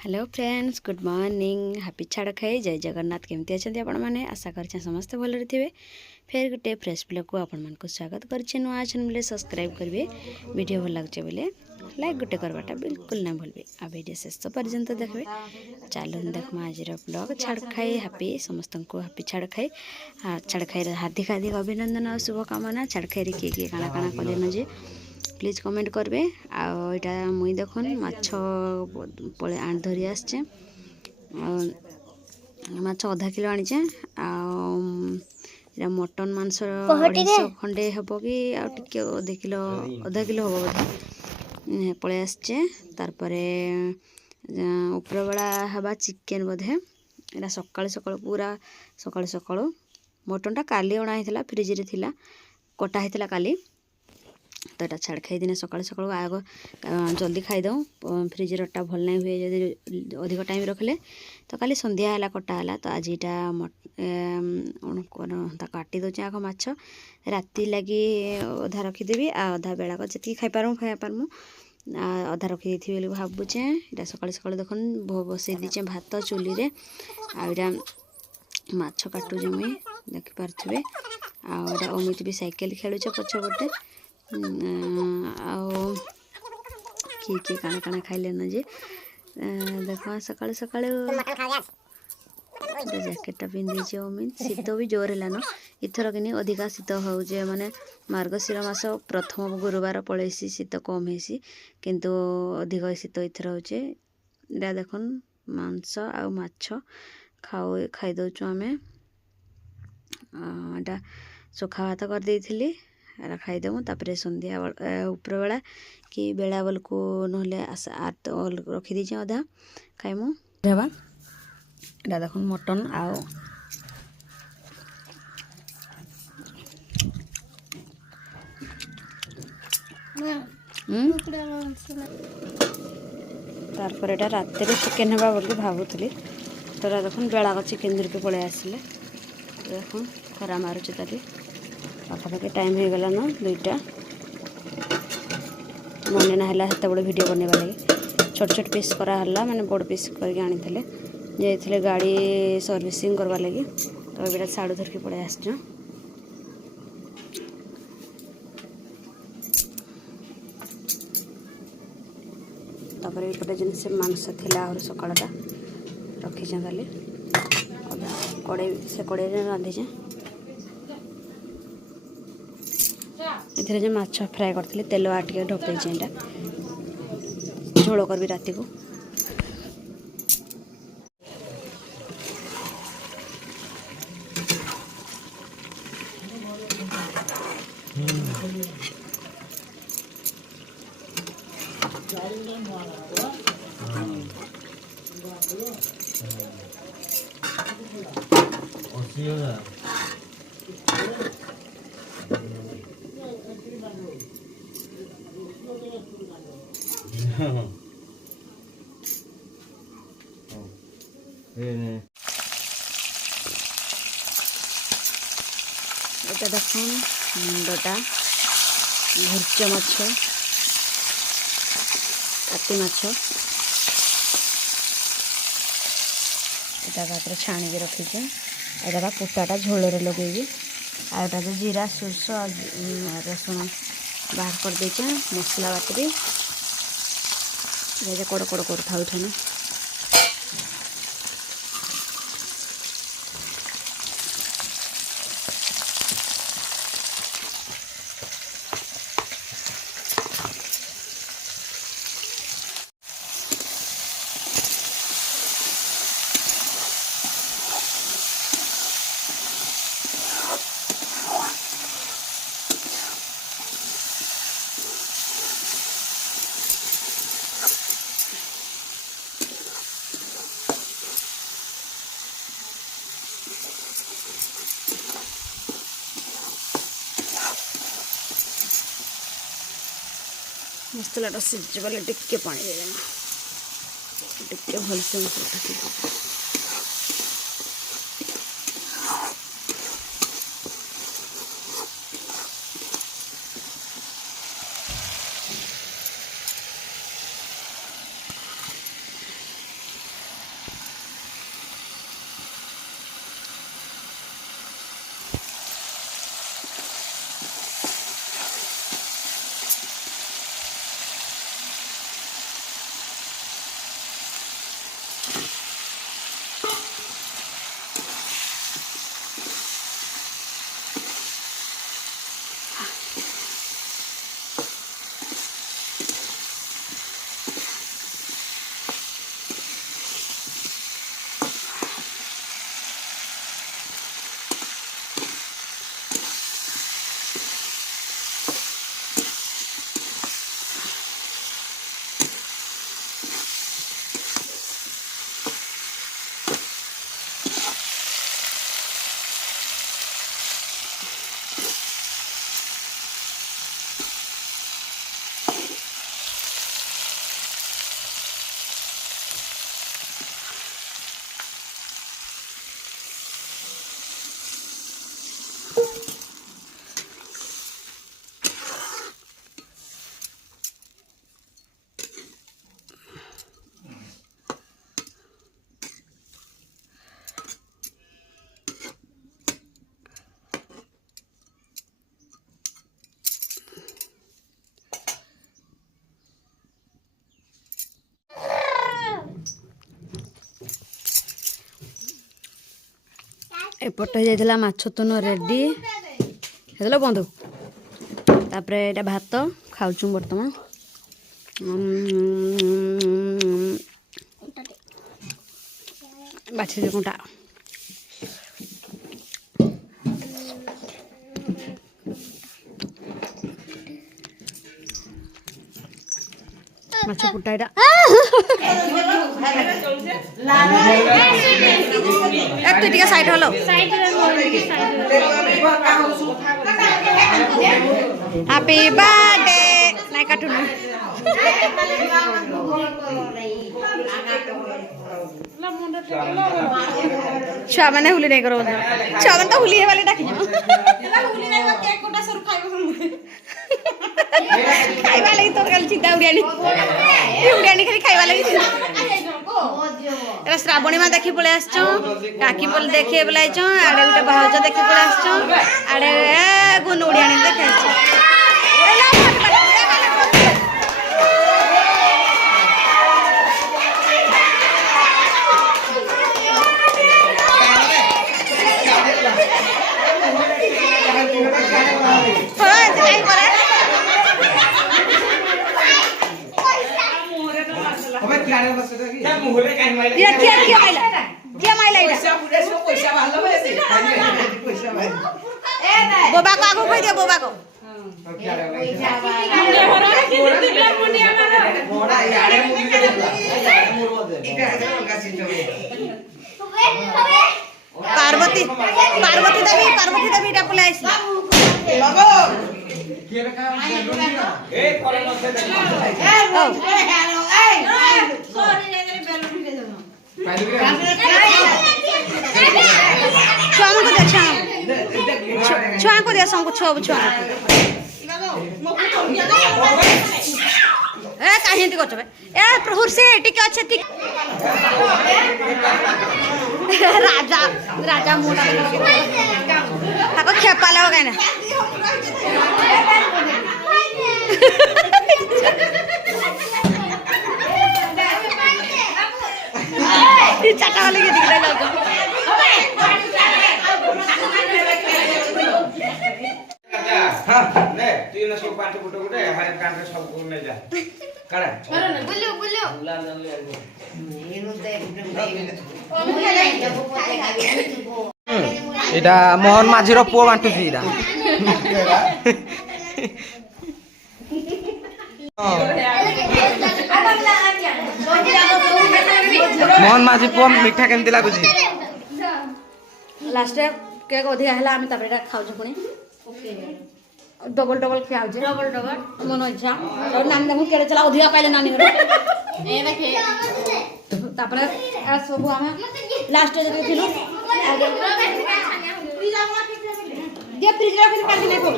Hello friends, good morning, happy छाड़ खाई जय जगन्नाथ। केमती अच्छा आपण मैंने आशा कर समस्त भलरे थे। फिर गोटे फ्रेश ब्लॉग को आपण मानक स्वागत करछे। नुआ चैनल सब्सक्राइब करेंगे, वीडियो भल लगे बोले लाइक गोटे करवाटा बिल्कुल ना भूलबे। आ वीडियो शेष पर्यंत देखबे। चलो देखमा आज ब्लॉग छाड़ खाई। हैप्पी समस्त को हैप्पी छाड़ खाई। छाड़ खाई हार्दिक हार्दिक अभिनंदन और शुभकामना। छाड़ खाई किए किए काଣା काଣା कले न जे प्लीज कमेंट करबे। आटा मुई देखन माछ पड़े आण धरी आसचे। माछ आधा किलो आनीचे। आ मटन मांस 250 खंडे हम कि आधा किलो हम बोधे पलि आसचे। तारपरे उपरा बेला हवा चिकेन बोधे एटा सकाळु सकाळु पूरा सकाळु सकाळु मटनटा काली अणा होता फ्रिज रे थिला कटा होता काली। तो यहाँ छाड़ खाई दिन सकाल सकाल आग जल्दी खाईदे। फ्रिज रटा भल नहीं हुए जब अधिक टाइम रखले तो खाली संध्या है कटा है। तो आज यहाँ काटी दूचे आग माछ राति लगी अधा रखीदेवी। अधा बेला जी खाईपारू खाईपारमु अधा रखी बोली भावुचे। यहाँ सकाल सकाल देख बसई दीचे भात चुली रे। आईटा माछ काटुचे मुई देखिपे। आटा अमित भी साइकेल खेलुचे पछपटे। किए काଣା काଣା खाइले न जे देख सकाल सकाल जैकेटा पिंधे अमित। शीत भी जोर है इथर कि अधिका शीत हो माने मार्गशीर मास प्रथम गुरुवार पलैसी शीत कम है किंतु अधिक शीत इथर होचे। देखन मांस आ माछ खाई दौचु आम। एटा सुखा भात कर देइथिली खाईदेमु। तापर संध्या उपरा बेला कि बेला बेल को ना रखी दीचे अधा खाइमु। ढेबा एटा देखुन मटन आओ तारपर एटा रात चिकेन हेबा बोली भावुली। तो देखुन बेला चिकेन धरिके पलि आसिले। देखुन खरा मारुचे ताली पाखापाखि टाइम हो गला न 2टा मन ना है बड़े वीडियो बनवा लगे। छोट छोट पीस कराला माने बड़ पीस करके आनी जाइए गाड़ी सर्विसिंग करवा लगी। तो ये साड़ू धरिकी पलि आस। तापर ये जिन से मांस थिला और सकाळटा रखीचे खाली कड़े से कड़े रांधीचे। जो माछ फ्राए करते तेल आटे ढपे झोल करबी राति को। এটা দেখুন মুন্ডটা ঘুরচ মাছ কাতি মাছ এটা তাପରେ ଛାଣିକି ରଖିଛେ। ଏଇଟା ପୁଟାଟା ଝୋଳରେ ଲଗେଇବି। ଆଉ ଏଇଟା जो जीरा सोरस रसुण बाहर कर देचे मसला बाटी कड़ कड़ कर था उठे। मसलाटा सीझे बोले टिके पानी दे टिके भलसे मसलाटा सीझे। एपटे जाइला माछ तुन रेडी हेलो बंधु तापर एटा भात खाऊँ बर्तमान बाछी कुंटा माछ कुटा एटा तु टिके साइड हलो हैप्पी बर्थडे नाइ काटुनु छुआ मैंने हुली नहीं करो छुआ मैंने तो हुली है वाले डाकी हुली नहीं करते एक कोटा सर खाइबो खाइबा लागि तो कल चिंता उड़ियानी खाली खाइबा लागि एरा श्रावणी मां देखि पळे आछो काकी बोल देखे बोले आछो आडे उटे भाउज देखि पळे आछो आडे गुन उड़ियानी देखे आछो बोबा को आगो कह दिया बोबा को पार्वती पार्वती देवी डाकुला आइसला छुआ को दे संग छुआ छुआ ए काहे ती करछबे ए प्रभु से टिके अच्छे टिक राजा राजा मोटा हाको खेपा लाओ काहे ना चाटा वाले के दिख रहा हां ने तू ना सब पांच फुट गुटे हमारे कान रे सब को ले जा काड़ा बोलियो बोलियो उलार जान ले एनु दे एटा मोहन माझी रो पुओ बांटू छी एटा मोहन माझी पुओ मिठा केमति लागु छी लास्ट केक अधिका हला हम तबरेटा खाउ छ पुनी ओके डबल डबल खाउ छ डबल डबल मन इच्छा और नानी देखु केरे चला अधिका पाइले नानी रे ए देखे तापरे आ सब हम लास्ट जे थिलु दे फ्रिज रे फिर पानी नहीं को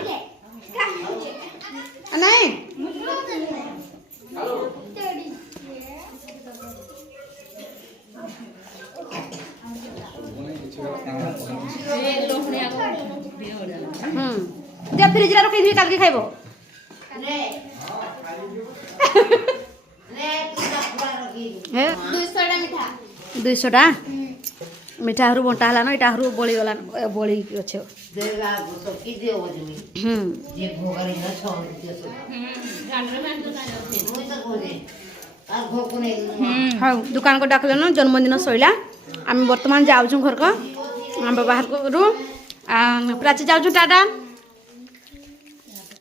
नहीं दे फ्रिज रे रखी दी काल के खाइबो हे 200 टा मिठा हरू बंटा हला न इटा हरू बोली गला बोली अछि देगा सब की दियो बजमी जे भोगरी न छ दियो सब गांडरे में तो ना जाथे मोय तो बोले आ भोग नै हां दुकान को डाकले न जन्मदिन सइला हम वर्तमान जाउ छु घर को हम बाहर को रु प्राची जाउ छु टाटा